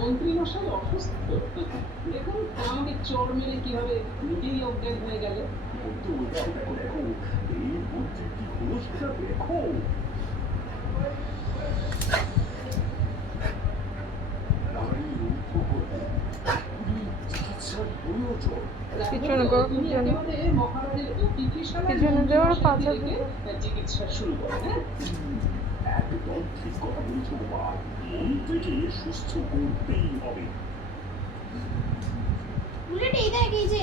মন্ত্রী মশাই অসুস্থ, দেখুন আমাকে চোর মেরে কিভাবে নিজেই অজ্ঞান হয়ে গেল। এই মন্ত্রী কি হলো সেটা দেখো। নারী রুদ্ধ করতে চিকিৎসার প্রয়োজন। পিছনে বড় তুমি পিছনে একেবারে মহারাজের অতিথিশালায় পিছনে মন্ত্রী দেওয়ার মশাইকে পাতা ডেকে চিকিৎসা শুরু করে। হ্যাঁ, একদম ঠিক কথা বলেছো বাবা, মন্ত্রীকে সুস্থ করতেই হবে। বুলেট এই দেখ এই যে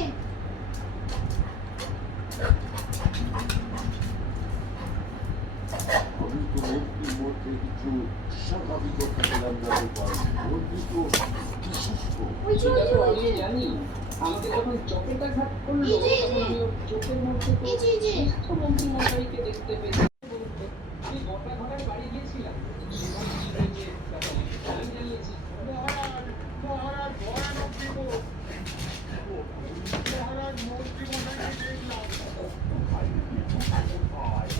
আমি তো মন্ত্রীর মধ্যে কিছু স্বাভাবিকতা পেলাম না গোপাল। মন্ত্রী তো সুস্থ। ওই যে সেটা ওই যে তো ওই আমি যে জানি। আমাকে যখন চপেটাঘাত করলো এই যে, এই তখন যে। আমি ওর চোখের মধ্যে তো এই যে, এই যে। সুস্থ মন্ত্রী মশাইকে দেখতে পেয়েছি। আমি গোটা ঘরের বাড়ি গিয়েছিলাম, সেখানে গিয়ে যে ব্যাপারটা আমি জানিয়েছি। মহারাজ, মহারাজ ভয়ানক বিপদ। মহারাজ মন্ত্রী মশাইকে দেখলাম।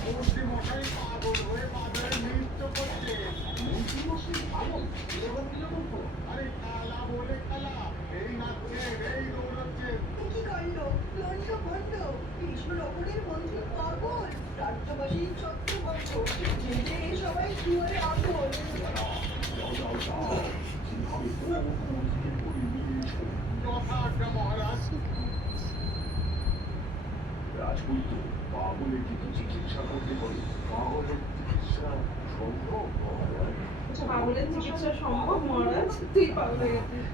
মন্ত্রী মশাই পাগল হয়ে বাজারে নৃত্য করছে। মন্ত্রী মশাই পাগল, এরকম কিরকম হলো? আরে খেলা বলে খেলা, এই নাচছে এই দৌড়াচ্ছে। কি কাণ্ড, লজ্জা ভণ্ড, কৃষ্ণনগরের মন্ত্রী পাগল, রাজ্যবাসী ছত্রভঙ্গ, জেলে সবাই দুয়ারে আগুন। যাও যাও যাও, কিভাবে তো মন্ত্রীর পরিবেশ। যথাজ্ঞা মহারাজ। রাজপুত্র, পাগলের কিন্তু চিকিৎসা করতে পারে। পাগলের চিকিৎসা সম্ভব মহারাজ। পাগলের চিকিৎসা সম্ভব মহারাজ? তুই পাগল হয়ে গেছিস।